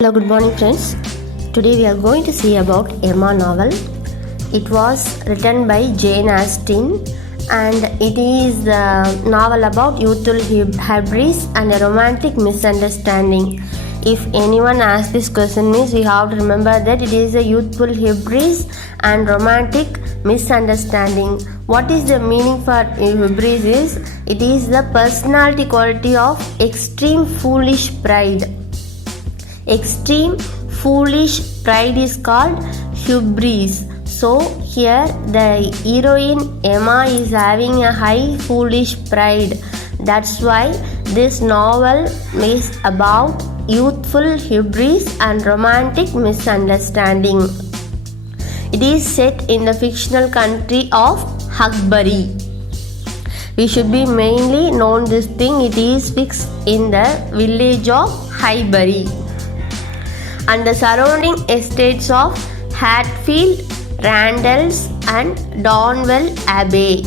Hello, good morning friends. Today we are going to see about Emma novel. It was written by Jane Austen and it is a novel about youthful hubris and a romantic misunderstanding. If anyone asks this question means we have to remember that it is a youthful hubris and romantic misunderstanding. What is the meaning for hubris is it is the personality quality of extreme foolish pride. Extreme foolish pride is called hubris. So here the heroine Emma is having a high foolish pride. That's why this novel is about youthful hubris and romantic misunderstanding. It is set in the fictional country of Huckleberry. We should be mainly known this thing. It is fixed in the village of Highbury and the surrounding estates of Hatfield, Randalls and Donwell Abbey.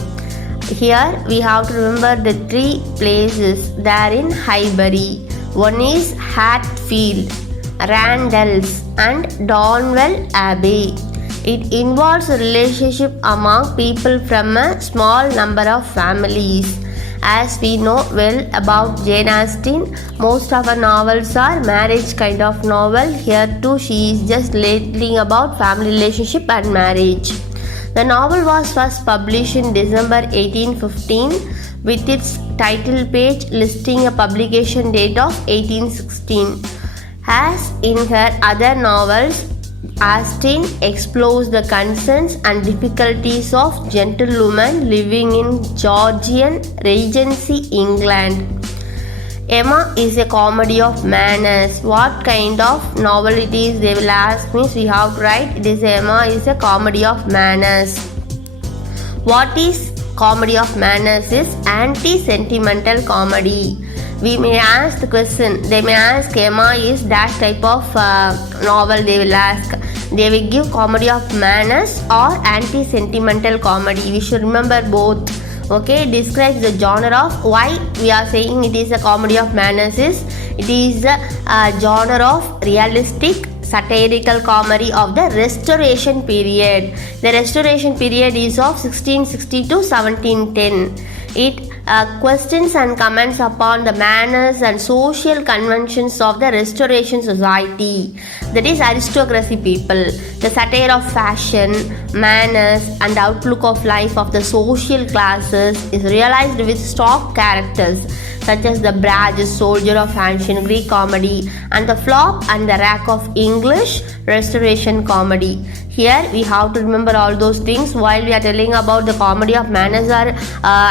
Here we have to remember the three places there in Highbury. One is Hatfield, Randalls and Donwell Abbey. It involves a relationship among people from a small number of families. As we know well about Jane Austen, most of her novels are marriage kind of novel. Here too she is just lately about family relationship and marriage. The novel was first published in December 1815 with its title page listing a publication date of 1816. As in her other novels, Austen explores the concerns and difficulties of gentlewomen living in Georgian Regency, England. Emma is a comedy of manners. What kind of novel it is, they will ask me. We have to write it is Emma is a comedy of manners. What is comedy of manners is anti-sentimental comedy. We may ask the question, they may ask Emma is that type of novel, they will ask. They will give comedy of manners or anti-sentimental comedy. We should remember both. Okay, describes the genre of why we are saying it is a comedy of manners is it is a genre of realistic satirical comedy of the Restoration period. The Restoration period is of 1660 to 1710. It questions and comments upon the manners and social conventions of the Restoration society, that is aristocracy people. The satire of fashion, manners and outlook of life of the social classes is realized with stock characters such as the brave soldier of ancient Greek comedy and the flop and the rack of English Restoration comedy. Here we have to remember all those things while we are telling about the comedy of manners are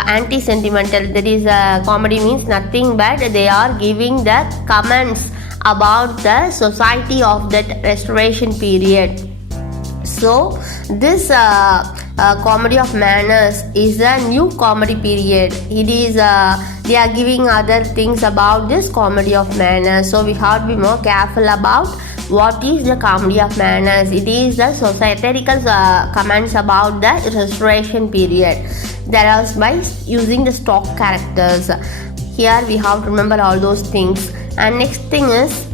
anti-sentimental. That is comedy means nothing but they are giving the comments about the society of that Restoration period. So this comedy of manners is a new comedy period. It is they are giving other things about this comedy of manners. So we have to be more careful about what is the comedy of manners. It is the satirical comments about the Restoration period. That is by using the stock characters. Here we have to remember all those things. And next thing is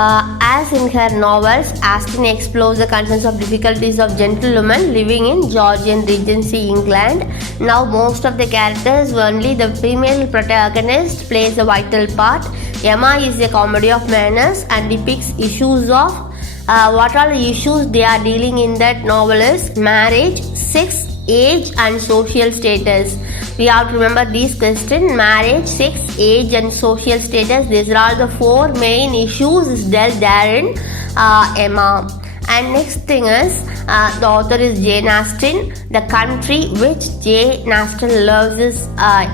as in her novels, Austen explores the concerns of difficulties of gentlewomen living in Georgian Regency, England. Now most of the characters, only the female protagonist plays a vital part. Emma is a comedy of manners and depicts issues of what all the issues they are dealing in that novel is marriage, sex, age and social status. We have to remember these questions: marriage, sex, age and social status. These are all the four main issues dealt there in Emma. And next thing is the author is Jane Austen. The country which Jane Austen loves is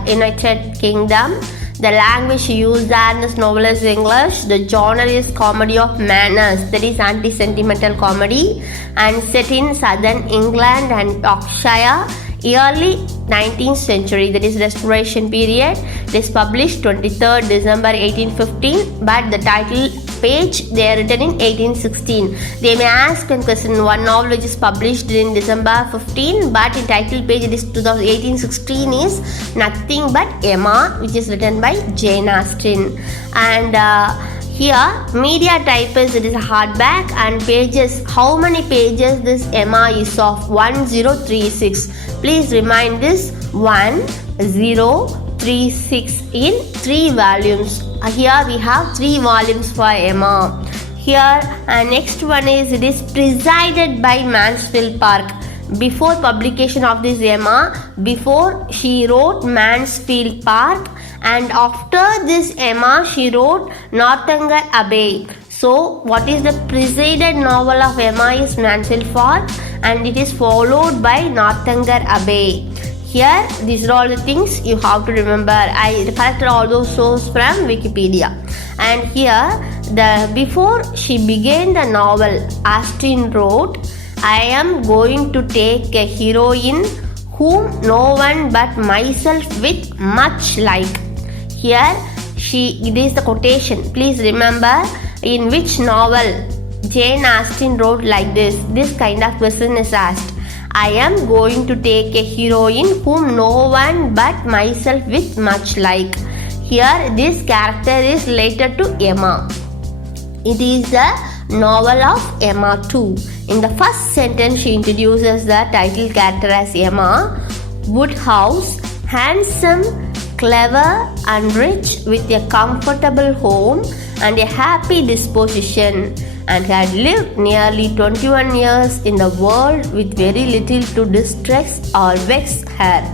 United Kingdom. The language she used there in this novel is English. The genre is comedy of manners, that is anti-sentimental comedy, and set in southern England and Yorkshire, early 19th century, that is Restoration period. It is published 23rd December 1815, but the title page they are written in 1816. They may ask a question, one novel which is published in December 15 but in title page it is 1816 is nothing but Emma, which is written by Jane Austen. And Here, media type is it is a hardback and pages. How many pages this Emma is of? 1036. Please remind this 1036 in 3 volumes. Here we have 3 volumes for Emma. Here next one is it is presided by Mansfield Park. Before publication of this Emma, before she wrote Mansfield Park, and after this Emma she wrote Northanger Abbey. So what is the preceded novel of Emma is Mansfield Park, and it is followed by Northanger Abbey. Here these are all the things you have to remember. I collected all those sources from Wikipedia. And here before she began the novel, Austen wrote, I am going to take a heroine whom no one but myself with much like. Here it is the quotation. Please remember in which novel Jane Austen wrote like this. This kind of question is asked. I am going to take a heroine whom no one but myself with much like. Here this character is related to Emma. It is the novel of Emma too. In the first sentence she introduces the title character as Emma Woodhouse, handsome, clever and rich, with a comfortable home and a happy disposition, and had lived nearly 21 years in the world with very little to distress or vex her.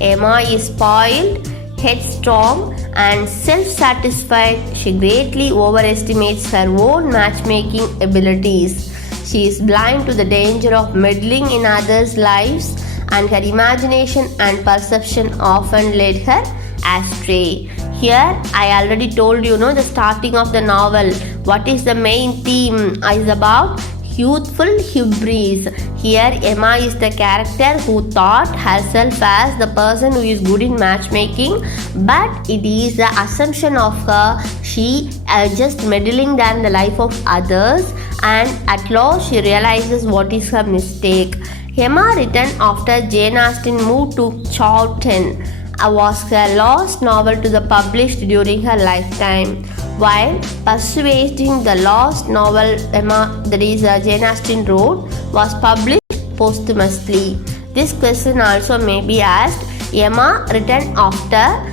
Emma is spoiled, headstrong and self-satisfied. She greatly overestimates her own matchmaking abilities. She is blind to the danger of meddling in others' lives, and her imagination and perception often led her astray. Here I already told you the starting of the novel. What is the main theme? Is about youthful hubris. Here Emma is the character who thought herself as the person who is good in matchmaking, but it is the assumption of her. She just meddling in the life of others, and at last she realizes what is her mistake. Emma, written after Jane Austen moved to Chawton, was her last novel to be published during her lifetime. While persuading the last novel Emma, that is Jane Austen wrote, was published posthumously. This question also may be asked. Emma, written after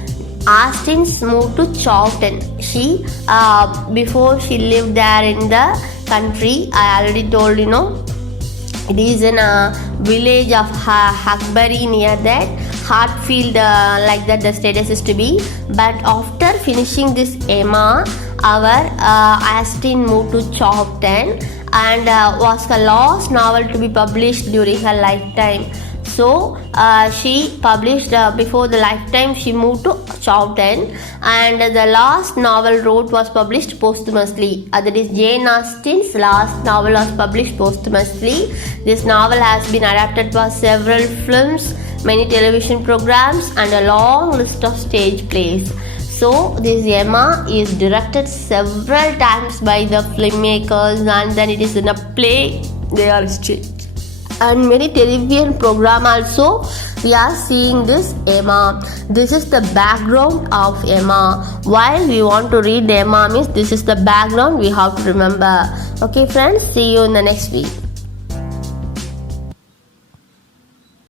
Austen's move to Chawton. She before she lived there in the country. I already told it is in a village of Hackbury, near that Hartfield, like that the status is to be. But after finishing this Emma, our Austen moved to Chawton, and was her last novel to be published during her lifetime. So she published before the lifetime she moved to Chawton, and the last novel wrote was published posthumously. That is Jane Austen's last novel was published posthumously. This novel has been adapted for several films, many television programs, and a long list of stage plays. So this Emma is directed several times by the filmmakers, and then it is in a play they are staged. And many television program also we are seeing this Emma. This is the background of Emma. While we want to read Emma means this is the background we have to remember. Okay friends, see you in the next week.